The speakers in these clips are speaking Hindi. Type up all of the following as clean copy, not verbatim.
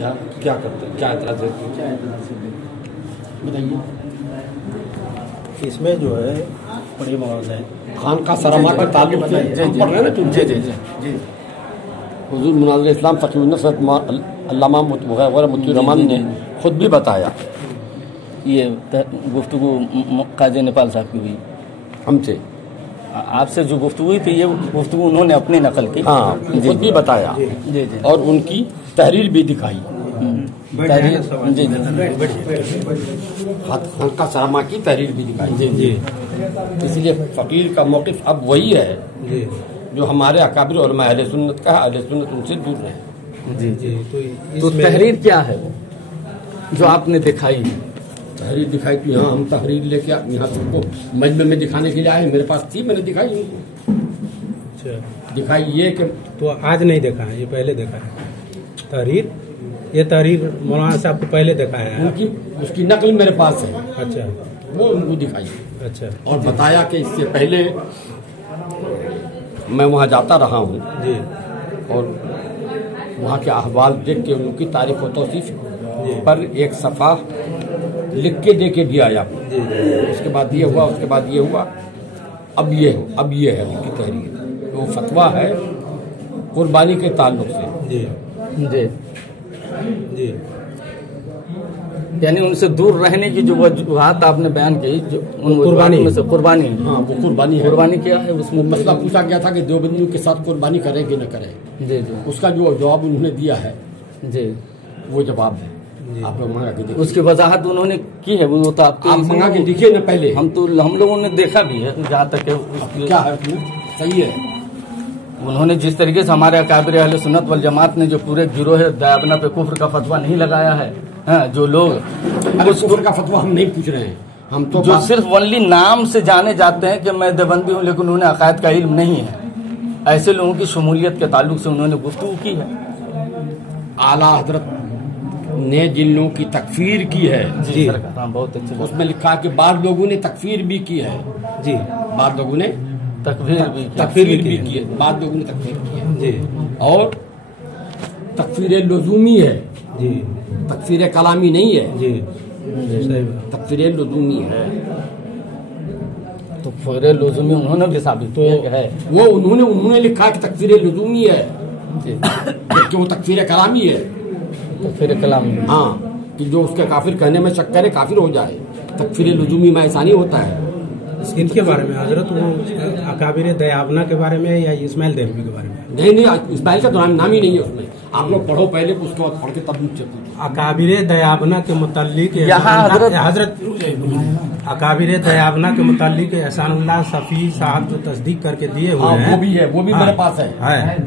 क्या क्या करते हैं, क्या एतराज है, बताइए। इसमें जो है बड़ी मौज है खान का सरामा के ताल्लुक से हम पढ़ रहे हैं ना। जी जी जी जी हुजूर मुनाज़िर इस्लाम फ़कीहुन अल्लामा मुग़फ़्फ़र मुफ्ती रहमान ने खुद भी बताया ये गुफ्तगू काजी नेपाल साहब की हुई हमसे, आपसे जो गुफ्तगू हुई थी, ये गुफ्तगू उन्होंने अपनी नकल की। हाँ खुद भी बताया जी जी और उनकी तहरीर भी दिखाई। तहरीर जी खान का सरामा की तहरीर भी दिखाई। जी जी इसलिए फ़कीर का मौक़िफ़ अब वही है जो हमारे अकाबिर उलमा अहले सुन्नत का है। अहले सुन्नत उनसे दूर रहे। जी जी। तो तहरीर क्या है वो जो आपने दिखाई? तहरीर दिखाई कि हाँ हम तहरीर लेके यहाँ सबको मजमे में दिखाने के लिए आए। मेरे पास थी, मैंने दिखाई उनको। अच्छा, दिखाई ये कि तो आज नहीं देखा है, ये पहले देखा है तहरीर। ये तहरीर मौलाना साहब को पहले देखा है। उनकी उसकी नकल मेरे पास है, अच्छा वो उनको दिखाई अच्छा और बताया कि इससे पहले मैं वहाँ जाता रहा हूँ जी और वहाँ के अहवाल देख के उनकी तारीफ और तौसीफ पर एक सफ़ा लिख के दे के भी आया। जी उसके बाद ये हुआ, उसके बाद ये हुआ, अब ये है उनकी तहरीर। वो फतवा है कुर्बानी के ताल्लुक से। जी जी जी यानी उनसे दूर रहने की जो वजूहात आपने बयान की, जो उन कुर्बानी में से कुर्बानी। हाँ वो कुर्बानी है। कुर्बानी क्या है उसमें? मसला पूछा गया था कि देवबंदियों के साथ कुर्बानी करें कि न करें। जी जी उसका जो जवाब उन्होंने दिया है जी वो जवाब है। आप लोग मंगा के देखिए। उसकी वजाहत उन्होंने की है, वो तो आप मंगा के देखिए न पहले। हम लोगों ने देखा भी है जहाँ तक है उसकी क्या है उसमें? सही है। उन्होंने जिस तरीके से हमारे अकाबिर अहले सुन्नत वल जमात ने जो पूरे गिरोह दयाबना पे कुफ्र का फतवा नहीं लगाया है, हाँ, जो लोग उस कुफ्र का फतवा हम नहीं पूछ रहे हैं, हम तो जो सिर्फ ओनली नाम से जाने जाते हैं कि मैं देवबंदी हूँ लेकिन उन्हें अकायद का इल्म नहीं है, ऐसे लोगों की शमूलियत के ताल्लुक से उन्होंने गुफ्तगू की है। आला हजरत ने जिन लोगों की तकफीर की है जी सरकार, हाँ, बहुत अच्छी बात। उसमें लिखा कि बाद लोगों ने तकफीर भी की है। जी बाद लोगों ने तकफीर भी की। तकफीर भी की है। बाद लोगों ने तकफीर की है। जी और तकफीर लुज़ूमी है, जी तकफीर कलामी नहीं है। जी सही बात। तकफीर लुज़ूमी है। तो फौरे लुज़ूमी उन्होंने भी साबित किया कि है। वो उन्होंने लिखा है कि तकफीर लुज़ूमी है, जी जबकि वो तकफीर कलामी है। तकफीर कलाम। हाँ, कि जो उसके काफिर कहने में शक करे काफिर हो जाए। तकफीर लुज़ूमी में ऐसा नहीं होता है। इनके बारे में हजरत वो अकाबिर दयाबना के बारे में या इस्माइल देलवी के बारे में? नहीं, इस्माइल का तो नाम ही नहीं है उसमें। आप लोग पढ़ो पहले, उसके बाद पढ़ के तब मुझसे पूछो। अकाबिर दयाबना के मुताल्लिक यहाँ हजरत अकाबिर दयाबना के मुताल्लिक एहसानुल्लाह सफी साहब जो तस्दीक करके दिए हुए हैं, वो भी है, वो भी मेरे पास है।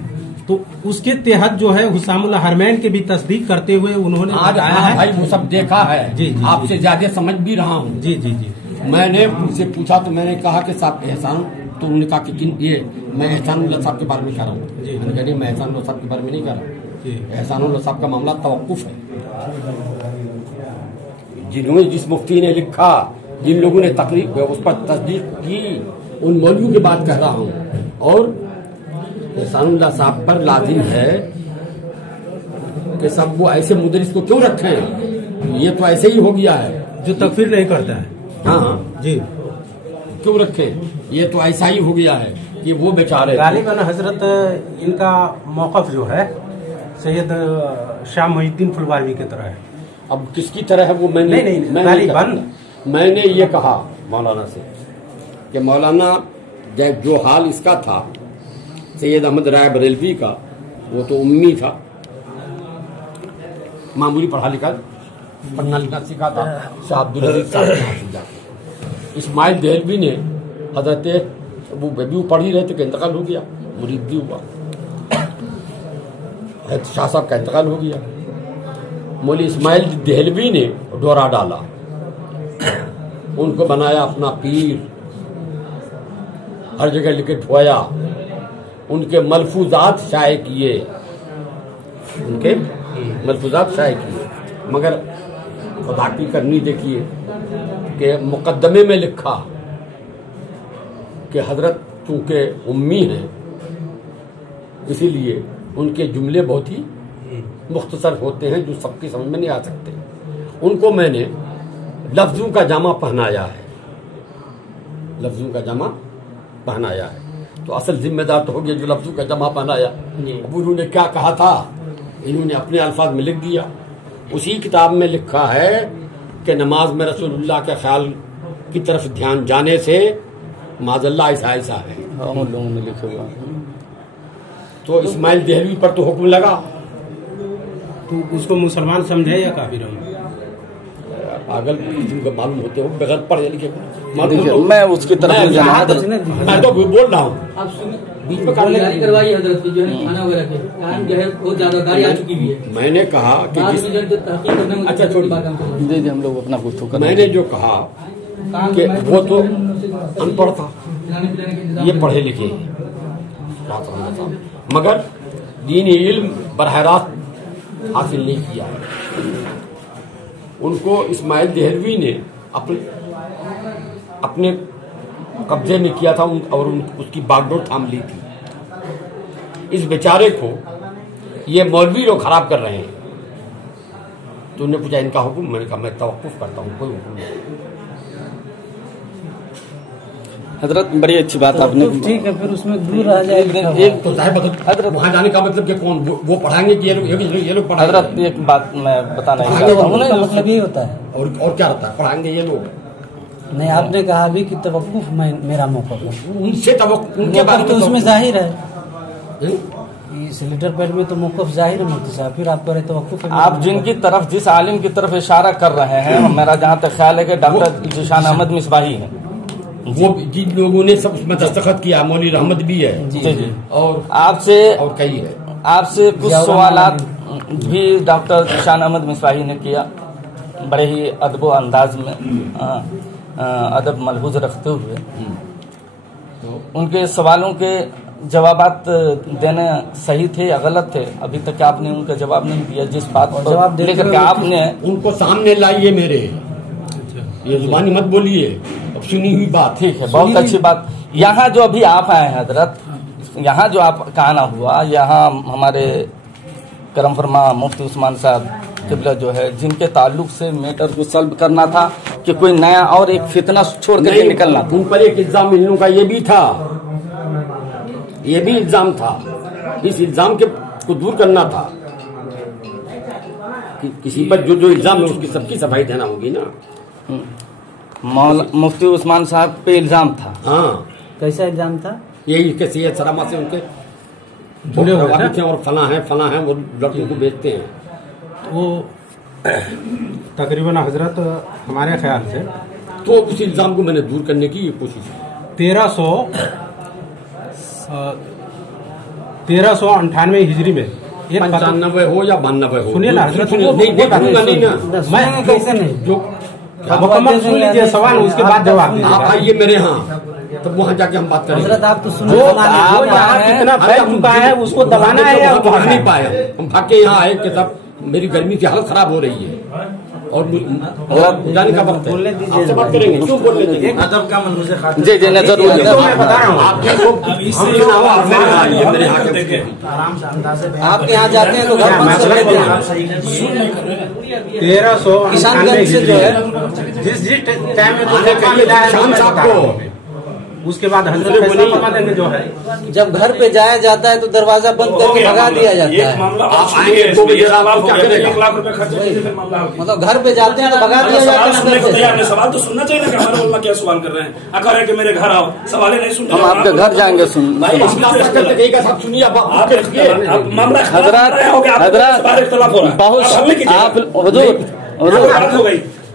तो उसके तहत जो है हुसामुल हरमैन के भी तस्दीक करते हुए उन्होंने बताया है। भाई वो सब देखा है। जी, आपसे ज्यादा समझ भी रहा हूँ। जी जी जी मैंने उनसे पूछा तो मैंने कहा कि साहब एहसान, तो उन्होंने कहा कि ये मैं एहसानुल्लाह साहब के बारे में कह रहा हूँ। मैंने कहा नहीं, मैं एहसानुल्लाह साहब के बारे में नहीं कह रहा। एहसानुल्लाह साहब का मामला तवक्कुफ है। जिन्होंने जिस मुफ्ती ने लिखा, जिन लोगों ने तकरीर उस पर तस्दीक की, उन मौलवियों की बात कह रहा हूँ। और एहसानुल्लाह साहब पर लाजिम है कि सब वो ऐसे मुदरिस को क्यों रखे हैं? ये तो ऐसे ही हो गया है जो तकफीर नहीं करता है। हाँ जी क्यों रखे? ये तो ऐसा ही हो गया है कि वो बेचारे गालिबन हजरत इनका मौक़िफ़ जो है सैयद शाह मोहिद्दीन फुलवारी की तरह है। अब किसकी तरह है वो मैंने मैंने ये कहा मौलाना से कि मौलाना जो हाल इसका था सैयद अहमद राय बरेलवी का, वो तो उम्मी था, मामूली पढ़ा लिखा पढ़ना लिखना सीखा था। शाह अब्दुल अजीज साहब के यहाँ से जाके इस्माइल देहलवी ने हजरत वो बेबी पढ़ ही रहे थे कि इंतकाल हो गया, मुरीदी हुआ, शाह साहब का इंतकाल हो गया। मौलवी इस्माइल देहलवी ने डोरा डाला, उनको बनाया अपना पीर, हर जगह लिखे ठुआया, उनके मलफूजात शाये किए, उनके मलफूजात शाये किए। मगर खुदा की करनी देखिए कि मुकद्दमे में लिखा कि हजरत चूंकि उम्मी हैं इसीलिए उनके जुमले बहुत ही मुख्तसर होते हैं जो सबकी समझ में नहीं आ सकते, उनको मैंने लफ्जों का जामा पहनाया है, लफ्जों का जामा पहनाया है। तो असल जिम्मेदार तो हो गया जो लफ्जों का जामा पहनाया। अब उन्होंने क्या कहा था, इन्होंने अपने अल्फाज में लिख दिया। उसी किताब में लिखा है कि नमाज में रसूलुल्लाह के ख्याल की तरफ ध्यान जाने से माज़ल्लाह ऐसा ऐसा है। उन लोगों ने लिखे हुआ। तो इस्माइल देहलवी पर तो हुक्म लगा। तो उसको मुसलमान समझे या काफिर? पागल तुमको मालूम होते हो बगैर पढ़े लिखे। देखिए मैं उसकी तरफ नहीं जाना, मैं तो बोल रहा हूँ बीच में गाड़ी करवाई हजरत की जो है खाना वगैरह के कारण जो है बहुत ज्यादा गाड़ी आ चुकी भी है। मैंने कहा कि अच्छा छोड़िए, जी हम लोग अपना कुछ कर। मैंने जो कहा कि वो तो अनपढ़ था, ये पढ़े लिखे हैं, मगर दीनी इल्म बरह रास्त हासिल नहीं किया है। उनको इस्माइल देहलवी ने अपने कब्जे में किया था और उसकी बागडोर थाम ली थी। इस बेचारे को ये मौलवी लोग खराब कर रहे हैं। तो उन्होंने पूछा इनका हुक्म, मैंने कहा मैं तवक्कुफ करता हूँ, कोई हुक्म नहीं। हजरत बड़ी अच्छी बात आपने, ठीक है फिर उसमें दूर रह जाएगा। एक तो हजरत वहाँ जाने का मतलब कि कौन वो पढ़ाएंगे कि ये लोग पढ़ाएंगे? हजरत एक बात मैं बताना मतलब ये होता है। और क्या होता है, पढ़ाएंगे ये लोग? नहीं, आपने कहा अभी कि तवक्कुफ मेरा मौका उनसे उनके बारे तो उसमें जाहिर है, इस लेटर पैड में तो मौकफ जाहिर है मुफ्ती साहब। फिर आप करें तवक्कुफ। आप जिनकी तरफ, जिस आलिम की तरफ इशारा कर रहे हैं, मेरा जहाँ तक ख्याल है कि डॉक्टर जीशान अहमद मिसबाही हैं, वो जिन लोगों ने सब उसमें दस्तखत किया, मौली रहमत भी है जी। और आपसे और कई है, आपसे कुछ सवालात भी डॉक्टर जीशान अहमद मिसबाही ने किया, बड़े ही अदब अंदाज में अदब मलहूज रखते हुए। उनके सवालों के जवाबात देने सही थे या गलत थे, अभी तक आपने उनका जवाब नहीं दिया। जिस बात पर लेकर के आपने उनको सामने लाइए मेरे, ये जुबानी मत बोलिए, अब सुनी हुई बात। ठीक है, बहुत अच्छी बात। यहाँ जो अभी आप आए हैं हजरत, यहाँ जो आपका आना हुआ, यहाँ हमारे करम फरमा मुफ्ती उस्मान साहब किबला जो है, जिनके ताल्लुक से मैटर को सॉल्व करना था कि कोई नया और एक फितना छोड़ करके निकलना था। उन पर एक इल्जाम मिलने का ये भी था, ये भी इल्जाम था। इस इल्जाम के को दूर करना था कि किसी पर जो इल्जाम है उसकी सबकी सफाई देना होगी ना। मुफ्ती उस्मान साहब पे इल्जाम था। हाँ, कैसा इल्जाम था? यही कि सैयद सलामा से उनके जुड़े हुए थे और फला है वो लड़कों को बेचते हैं। वो तकरीबन हजरत हमारे ख्याल से तो उस इल्जाम को मैंने दूर करने की कोशिश की। 1398 हिजरी में 95 हो या 92 हो, सुनिए ना हजरत, नहीं ना, मैं कैसे नहीं जो मुकम्मल सुन लीजिए सवाल, उसके बाद जवाब दीजिए। आप आइए मेरे यहाँ, तब वहाँ जाके हम बात करेंगे। हजरत आप तो सुनो, जो यहाँ कितना फैल चुका है उसको दबाना है या भाग नहीं पाए, हम भाग के यहाँ आए कि सब मेरी गर्मी की हालत खराब हो रही है और जाने का वक्त है, आपसे बात करेंगे, क्यों बोलने देंगे? अदब का मलहूज़े खातिर जी जरूर मैं बता रहा हूँ आप यहाँ जाते हैं तो घर 1398 से जो है जिस टाइम में उसके बाद हजरत फैसला फरमा देंगे। जो है जब घर पे जाया जाता है तो दरवाजा बंद करके भगा दिया जाता है। आप आएंगे तो क्या करेगा? 1 लाख रुपए खर्च करके फिर मामला हो गया। मतलब घर पे जाते हैं तो भगा दिया जाता है। आपने सवाल तो सुनना चाहिए ना कि हमारे उलमा क्या सवाल कर रहे हैं। अगर है कि मेरे घर आओ, सवाल नहीं सुनते, हम आपके घर जाएंगे। सुनिए मामला हजरत बहुत आप हुजूर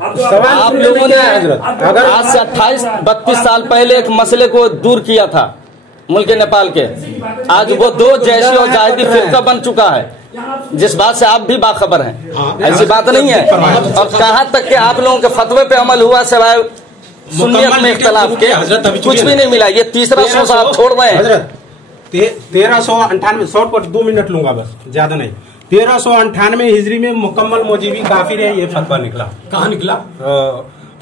आप लोगों ने अगर आज से 28-32 साल पहले एक मसले को दूर किया था मुल्क नेपाल के, आज वो 2 जैशी और जाहिदी फिरका बन चुका है, जिस बात से आप भी बाखबर हैं। ऐसी बात नहीं है। और कहाँ तक कि आप लोगों के फतवे पे अमल हुआ सिवाय सुन्नियत में इख्तलाफ के कुछ भी नहीं मिला। ये तीसरा सोच आप छोड़ रहे हैं। 1398 शॉर्ट पर 2 मिनट लूंगा बस, ज्यादा नहीं। 1398 हिजरी में मुकम्मल मौजूदी काफिर है, ये फतवा निकला। कहाँ निकला?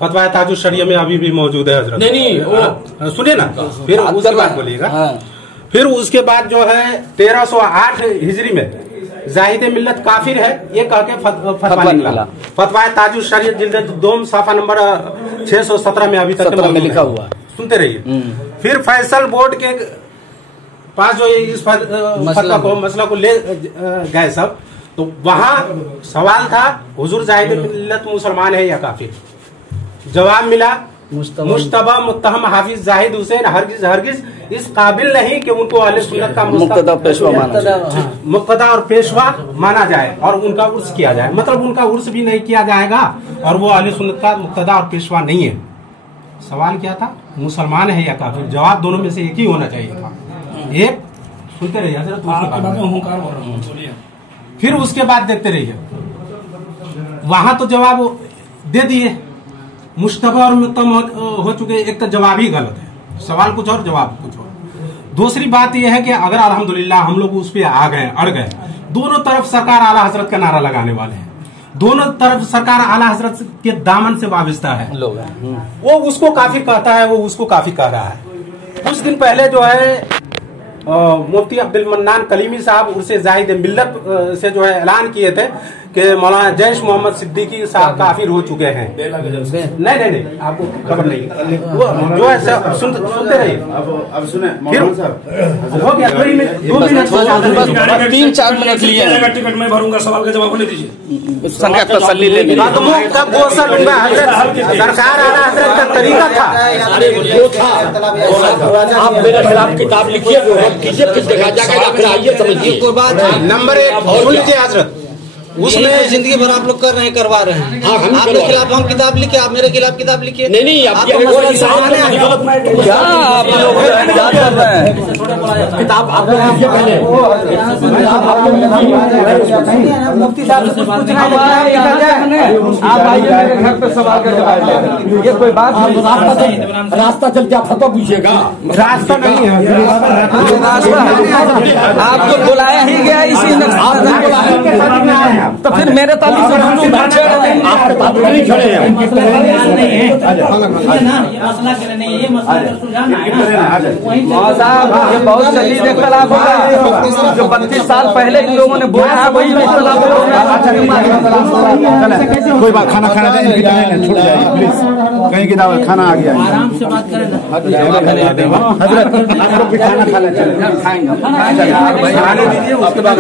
फतवा ताजुश शरिया में अभी भी मौजूद है हजरत। नहीं सुनिए ना, फिर उसके बाद बोलिएगा। फिर उसके बाद जो है 1308 हिजरी में जाहिद मिल्लत काफिर है, ये कह के फतवा निकला। फतवा ताजुल शरीयत जिल्द 2 सफा नंबर 617 में अभी तक लिखा हुआ, सुनते रहिए। फिर फैसल बोर्ड के पास जो इस मसला को ले गए सब, तो वहां सवाल था हुजूर जाहिद मिल्लत मुसलमान है या काफिर। जवाब मिला मुश्तबा मुत्तहम हाफिज जाहिद हुसैन हरगिज इस काबिल नहीं कि उनको अहले सुन्नत का मुक्तदा और पेशवा माना जाए और उनका उर्स किया जाए। मतलब उनका उर्स भी नहीं किया जाएगा और वो अहले सुन्नत का मुक्तदा और पेशवा नहीं है। सवाल क्या था, मुसलमान है या काफिर। जवाब दोनों में से एक ही होना चाहिए था। एक सुनते रहिए हजरत, फिर उसके बाद देखते रहिए। वहां तो जवाब दे दिए, मुश्तबा और मुत्तम हो चुके। एक तो जवाब ही गलत है, सवाल कुछ और जवाब कुछ और। दूसरी बात यह है कि अगर अल्हम्दुलिल्लाह हम लोग उस पे आ गए, अड़ गए, दोनों तरफ सरकार आला हजरत का नारा लगाने वाले हैं, दोनों तरफ सरकार आला हजरत के दामन से वाबस्ता है। वो उसको काफी कहता है, वो उसको काफी कह रहा है। कुछ दिन पहले जो है मुफ्ती अब्दुल मन्नान कलीमी साहब उनसे जाहिद मिल्लत से जो है ऐलान किए थे कि मौलाना जैश मोहम्मद सिद्दीकी साहब काफिर हो चुके हैं। नहीं, आपको खबर नहीं। वो जो है सुनते रहिए। अब सुने फिर हो गया 2 मिनट 3-4 मिनट लिए टिकट में भरूंगा, सवाल का जवाब नहीं दीजिए। संख्या तसल्ली ले ली। सरकार आला हजरत का तरीका था। आप मेरे खिलाफ किताब लिखिए, कीजिए, फिर देखा जाएगा, फिर आइए समझिए। नंबर 1 सुन लीजिए हजरत, उसमें जिंदगी भर आप लोग कर रहे हैं, करवा रहे हैं। हाँ, आपके खिलाफ हम किताब लिखे, आप मेरे खिलाफ किताब लिखिए। नहीं, आप क्या आप लोग क्या कर रहे हैं? किताब आप लोग लिखिए पहले। मुफ्ती साहब से पूछना है, आप आइए मेरे घर पे सवाल का जवाब लें। ये कोई बात नहीं। रास्ता चल के आप फतवा पूछिएगा। रास्ता नहीं है, आपको बुलाया ही गया इसी ने। तो फिर मेरे ताली से खड़े हैं। ये बहुत शदीद इख्तलाफ होगा। जो 32 साल पहले इन लोगों ने बोला है वही इख्तलाफ होगा। कोई बात, खाना खाना छूट जाएगा प्लीज। कहीं की दावत खाना आ गया, आराम से बात करें ना। हजरत आप लोग भी खाना खाना खाने दीजिए, उसके बाद